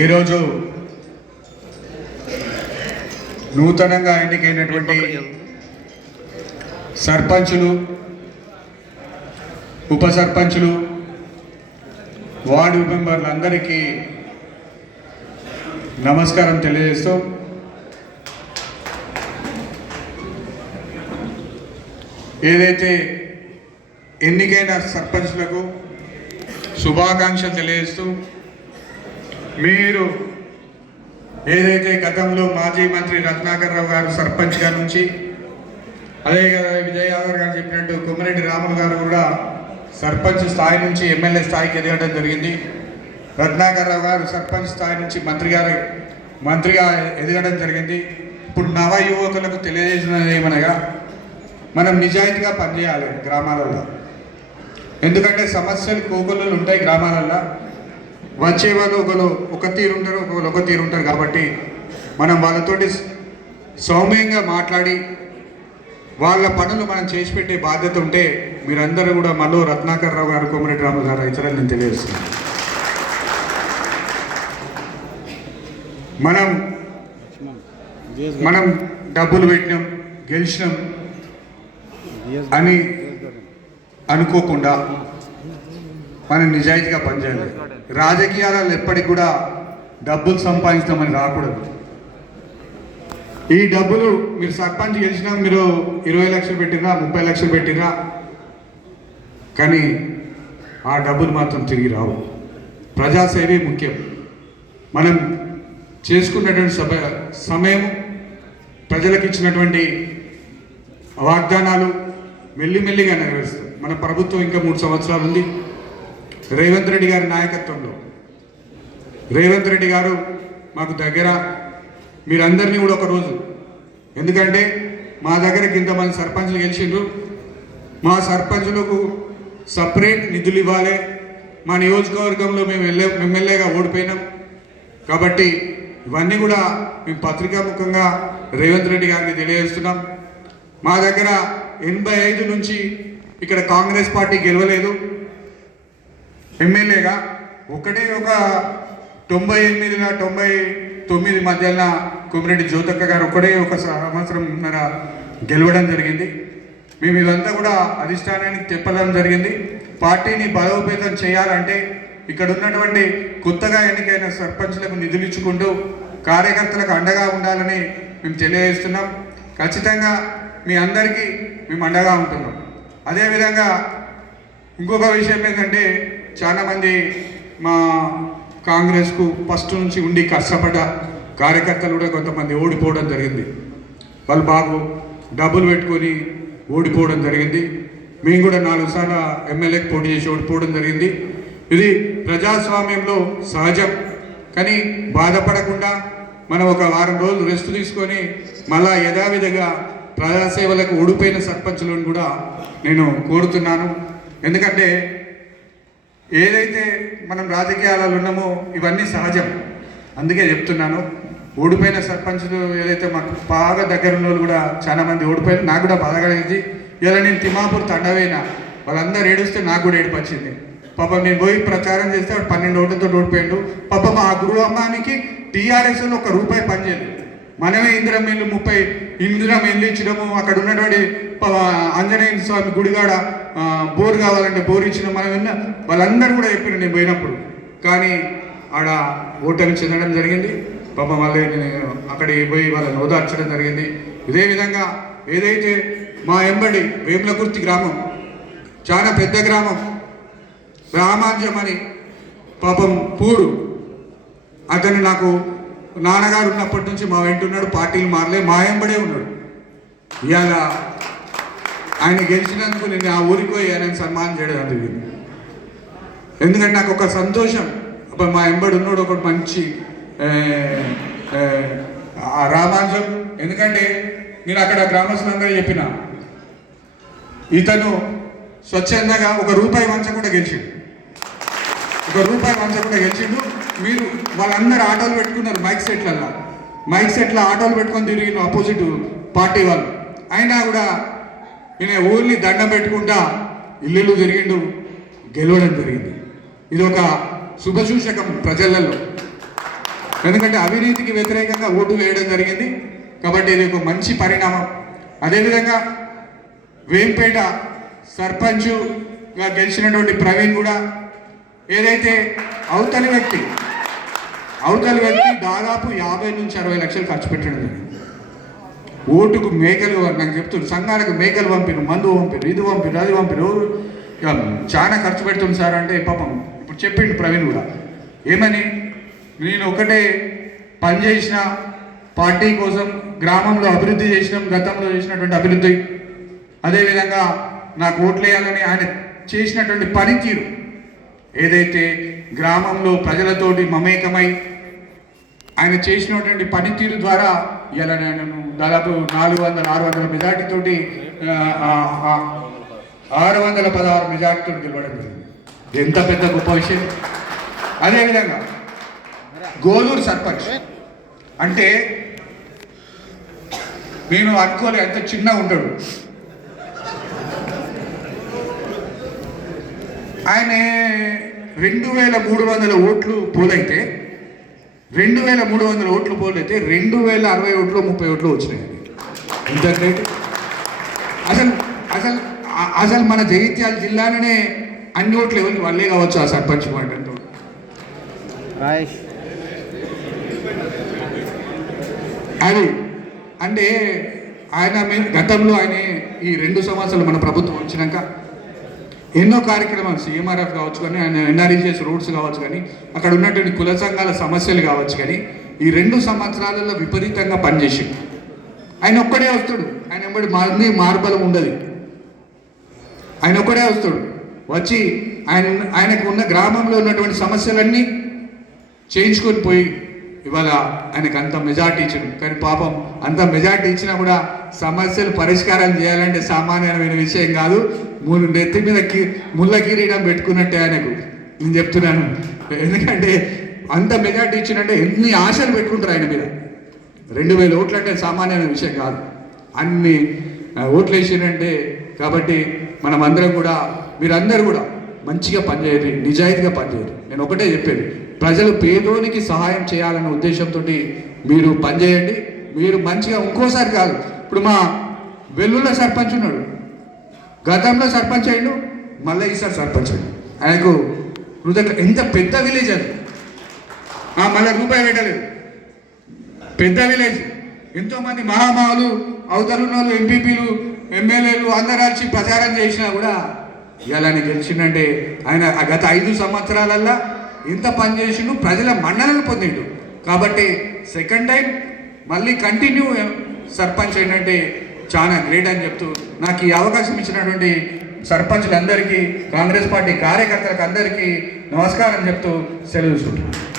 ఈరోజు నూతనంగా ఎన్నికైనటువంటి సర్పంచులు, ఉప సర్పంచులు, వార్డు మెంబర్లందరికీ నమస్కారం తెలియజేస్తూ ఏదైతే ఎన్నికైన సర్పంచులకు శుభాకాంక్షలు తెలియజేస్తూ మీరు ఏదైతే గతంలో మాజీ మంత్రి రత్నాకర్ రావు గారు సర్పంచ్గా నుంచి, అదే కదా విజయ్ యాదవ్ గారు చెప్పినట్టు కొమ్మిరెడ్డి రాములు గారు కూడా సర్పంచ్ స్థాయి నుంచి ఎమ్మెల్యే స్థాయికి ఎదగడం జరిగింది. రత్నాకర్ రావు గారు సర్పంచ్ స్థాయి నుంచి మంత్రిగా ఎదగడం జరిగింది. ఇప్పుడు నవ యువకులకు తెలియజేసినది ఏమనగా మనం నిజాయితీగా పనిచేయాలి గ్రామాలలో. ఎందుకంటే సమస్యలు కోకొల్లలు ఉంటాయి గ్రామాలలో. వచ్చే వాళ్ళు ఒక తీరు ఉంటారు, ఒకరు ఒక తీరు ఉంటారు. కాబట్టి మనం వాళ్ళతోటి సౌమ్యంగా మాట్లాడి వాళ్ళ పనులు మనం చేసి పెట్టే బాధ్యత ఉంటే మీరందరూ కూడా మళ్ళీ రత్నాకర్ రావు గారు, కొమ్మిరెడ్డి రాములు గారు ఇతరులు నేను తెలియజేస్తున్నాను. మనం డబ్బులు పెట్టినాం, గెలిచినాం అని అనుకోకుండా మనం నిజాయితీగా పనిచేయాలి. రాజకీయాలలో ఎప్పటికి కూడా డబ్బులు సంపాదిస్తామని రాకూడదు. ఈ డబ్బులు మీరు సర్పంచ్ గెలిచినా మీరు 20 లక్షలు పెట్టినా, 30 లక్షలు పెట్టినా, కానీ ఆ డబ్బులు మాత్రం తిరిగి రావు. ప్రజాసేవే ముఖ్యం. మనం చేసుకున్నటువంటి సమయం, ప్రజలకు ఇచ్చినటువంటి వాగ్దానాలు మెల్లిమెల్లిగా నెరవేరుస్తాం. మన ప్రభుత్వం ఇంకా 3 సంవత్సరాలు ఉంది. రేవంత్ రెడ్డి గారి నాయకత్వంలో, రేవంత్ రెడ్డి గారు మాకు దగ్గర, మీరందరినీ కూడా ఒకరోజు, ఎందుకంటే మా దగ్గరకి ఇంతమంది సర్పంచ్లు గెలిచిండ్రు, మా సర్పంచులకు సపరేట్ నిధులు ఇవ్వాలి. మా నియోజకవర్గంలో మేము ఎమ్మెల్యేగా ఓడిపోయినాం కాబట్టి ఇవన్నీ కూడా మేము పత్రికాముఖంగా రేవంత్ రెడ్డి గారికి తెలియజేస్తున్నాం. మా దగ్గర 85 నుంచి ఇక్కడ కాంగ్రెస్ పార్టీ గెలవలేదు ఎమ్మెల్యేగా. ఒక 98-99 మధ్యన కొమ్మిరెడ్డి జ్యోతక్క గారు ఒక సంవత్సరంన్నర గెలవడం జరిగింది. మేము ఇదంతా కూడా అధిష్టానానికి చెప్పడం జరిగింది. పార్టీని బలోపేతం చేయాలంటే ఇక్కడ ఉన్నటువంటి కొత్తగా ఎన్నికైన సర్పంచ్లకు నిధులు ఇచ్చుకుంటూ కార్యకర్తలకు అండగా ఉండాలని మేము తెలియజేస్తున్నాం. ఖచ్చితంగా మీ అందరికీ మేము అండగా ఉంటున్నాం. అదేవిధంగా ఇంకొక విషయం ఏంటంటే, చాలామంది మా కాంగ్రెస్కు ఫస్ట్ నుంచి ఉండి కష్టపడ్డ కార్యకర్తలు కూడా కొంతమంది ఓడిపోవడం జరిగింది. వాళ్ళు బాగు డబ్బులు పెట్టుకొని ఓడిపోవడం జరిగింది. మేము కూడా 4 సార్లు ఎమ్మెల్యేకి పోటీ చేసి ఓడిపోవడం జరిగింది. ఇది ప్రజాస్వామ్యంలో సహజం. కానీ బాధపడకుండా మనం ఒక వారం రోజులు రెస్ట్ తీసుకొని మళ్ళా యథావిధిగా ప్రజాసేవలకు ఓడిపోయిన సర్పంచులను కూడా నేను కోరుతున్నాను. ఎందుకంటే ఏదైతే మనం రాజకీయాలలో ఉన్నామో ఇవన్నీ సహజం. అందుకే చెప్తున్నాను. ఓడిపోయిన సర్పంచులు ఏదైతే మాకు బాగా దగ్గర ఉన్న వాళ్ళు కూడా చాలామంది ఓడిపోయారు. నాకు కూడా బాధ కలిగింది. ఇలా నేను తిమ్మాపూర్ తండవేనా, వాళ్ళందరూ ఏడుస్తే నాకు కూడా ఏడుపు వచ్చింది. పాపం నేను పోయి ప్రచారం చేస్తే వాడు 12 ఓట్లతో ఓడిపోయాడు. పాపం ఆ గృహమ్మానికి టీఆర్ఎస్లో ₹1 పనిచేయలేదు. మనమే ఇందిరం ఇల్లు 30 ఇందిరం ఇల్లు ఇచ్చినాము. అక్కడ ఉన్నటువంటి ఆంజనేయ స్వామి గుడిగాడ బోర్ కావాలంటే బోర్ ఇచ్చిన మనం విన్న వాళ్ళందరూ కూడా చెప్పారు నేను పోయినప్పుడు. కానీ ఆడ ఓటమి చెందడం జరిగింది. పాపం వాళ్ళే నేను అక్కడికి పోయి వాళ్ళని ఓదార్చడం జరిగింది. ఇదే విధంగా ఏదైతే మా ఎంబడి వేములకుర్తి గ్రామం చాలా పెద్ద గ్రామం, రామాంజం అని పాపం పూడు, అతను నాకు నాన్నగారు ఉన్నప్పటి నుంచి మా వెంట ఉన్నాడు. పార్టీలు మారలే, మా ఎంబడే ఉన్నాడు. ఇవాళ ఆయన గెలిచినందుకు నేను ఆ ఊరికి పోయి ఆయన సన్మానం చేయడం జరిగింది. ఎందుకంటే నాకు ఒక సంతోషం, మా ఎంబడి ఉన్నాడు ఒకటి మంచి రామాంజం. ఎందుకంటే నేను అక్కడ గ్రామస్తులందరూ చెప్పిన, ఇతను స్వచ్ఛందంగా ₹1 వంచకుండా గెలిచిండు. ₹1 గెలిచిండు. మీరు వాళ్ళందరూ ఆటోలు పెట్టుకున్నారు, మైక్ సెట్ల ఆటోలు పెట్టుకొని తిరిగిన ఆపోజిట్ పార్టీ వాళ్ళు. అయినా కూడా ఈయన ఊరిని దండం పెట్టుకుంటా ఇల్లు తిరిగిండు, గెలవడం జరిగింది. ఇది ఒక శుభసూచకం ప్రజలలో. ఎందుకంటే అవినీతికి వ్యతిరేకంగా ఓటు వేయడం జరిగింది. కాబట్టి ఇది ఒక మంచి పరిణామం. అదేవిధంగా వేంపేట సర్పంచ్గా గెలిచినటువంటి ప్రవీణ్ కూడా ఏదైతే అవతలి వ్యక్తి దాదాపు 50 నుంచి 60 లక్షలు ఖర్చు పెట్టడం జరిగింది. ఓటుకు మేకలు నాకు చెప్తున్నారు, సంఘాలకు మేకలు పంపిరు, మందు పంపిరు, ఇది పంపిరు, అది పంపిరు, చాలా ఖర్చు పెడుతుంది సార్ అంటే పాపం ఇప్పుడు చెప్పిండు ప్రవీణ్ కూడా ఏమని, నేను ఒకటే పని చేసిన పార్టీ కోసం గ్రామంలో అభివృద్ధి చేసినాం, గతంలో చేసినటువంటి అభివృద్ధి, అదేవిధంగా నాకు ఓట్లు వేయాలని ఆయన చేసినటువంటి పనితీరు ఏదైతే గ్రామంలో ప్రజలతోటి మమేకమై ఆయన చేసినటువంటి పనితీరు ద్వారా ఇలా నేను దాదాపు 400-600 మెజార్టీతోటి 616 మెజార్టీతో గెలవడం జరిగింది. ఎంత పెద్ద గొప్ప విషయం. అదేవిధంగా గోలూరు సర్పంచ్ అంటే నేను అనుకోలే, ఎంత చిన్నగా ఉంటాడు ఆయన. 2300 ఓట్లు పోలైతే 2060 ఓట్లు 2060 ఓట్లు 30 ఓట్లు వచ్చినాయి. ఇంత గ్రేట్. అసలు మన జగిత్యాల జిల్లాలోనే అన్ని ఓట్లు ఎవరికి వాళ్ళే కావచ్చు ఆ సర్పంచ్ మాటతో. అది అంటే ఆయన గతంలో ఆయన ఈ 2 సంవత్సరాలు మన ప్రభుత్వం వచ్చినాక ఎన్నో కార్యక్రమాలు సీఎంఆర్ఎఫ్ కావచ్చు కానీ, ఆయన ఎన్ఆర్ఈజీఎస్ రూట్స్ కావచ్చు కానీ, అక్కడ ఉన్నటువంటి కుల సంఘాల సమస్యలు కావచ్చు కానీ, ఈ 2 సంవత్సరాలలో విపరీతంగా పనిచేసి ఆయన ఒక్కడే వస్తాడు. ఆయన ఎంబడి మార్బలం ఉండదు. ఆయన ఒక్కడే వస్తాడు, వచ్చి ఆయనకు ఉన్న గ్రామంలో ఉన్నటువంటి సమస్యలన్నీ చేయించుకొని పోయి ఇవాళ ఆయనకు అంత మెజార్టీ ఇచ్చాడు. కానీ పాపం అంత మెజార్టీ ఇచ్చినా కూడా సమస్యలు పరిష్కారం చేయాలంటే సామాన్యమైన విషయం కాదు. నెత్తి మీద ముళ్ళ కిరీటం పెట్టుకున్నట్టే ఆయనకు నేను చెప్తున్నాను. ఎందుకంటే అంత మెజార్టీ ఇచ్చినట్టే ఎన్ని ఆశలు పెట్టుకుంటారు ఆయన మీద. 2000 ఓట్లు అంటే సామాన్యమైన విషయం కాదు. అన్ని ఓట్లు వేసినంటే కాబట్టి మనం అందరం కూడా, మీరందరూ కూడా మంచిగా పనిచేయండి, నిజాయితీగా పనిచేయండి. నేను ఒకటే చెప్పేది, ప్రజలు పేదోనికి సహాయం చేయాలన్న ఉద్దేశంతో మీరు పనిచేయండి. మీరు మంచిగా ఇంకోసారి కాదు, ఇప్పుడు మా వెల్లుల సర్పంచ్ ఉన్నాడు, గతంలో సర్పంచ్ అయ్యిండు, మళ్ళీ ఈసారి సర్పంచ్ అయ్యిండు. ఆయనకు ఎంత పెద్ద విలేజ్ అది, మళ్ళీ రూపాయి పెట్టలేదు. పెద్ద విలేజ్, ఎంతోమంది మహామావులు అవతలున్న వాళ్ళు ఎంపీపీలు ఎమ్మెల్యేలు అందరూ వచ్చి ప్రచారం చేసినా కూడా ఇలా గెలిచిందంటే ఆయన గత 5 సంవత్సరాలల్లో ఎంత పని చేసిండు, ప్రజల మన్ననలు పొందిండు. కాబట్టి సెకండ్ టైం మళ్ళీ కంటిన్యూ సర్పంచ్ ఏంటంటే చాలా గ్రేట్ అని చెప్తూ, నాకు ఈ అవకాశం ఇచ్చినటువంటి సర్పంచ్లందరికీ, కాంగ్రెస్ పార్టీ కార్యకర్తలకు అందరికీ నమస్కారం చెప్తూ సెలవు తీసుకుంటున్నాను.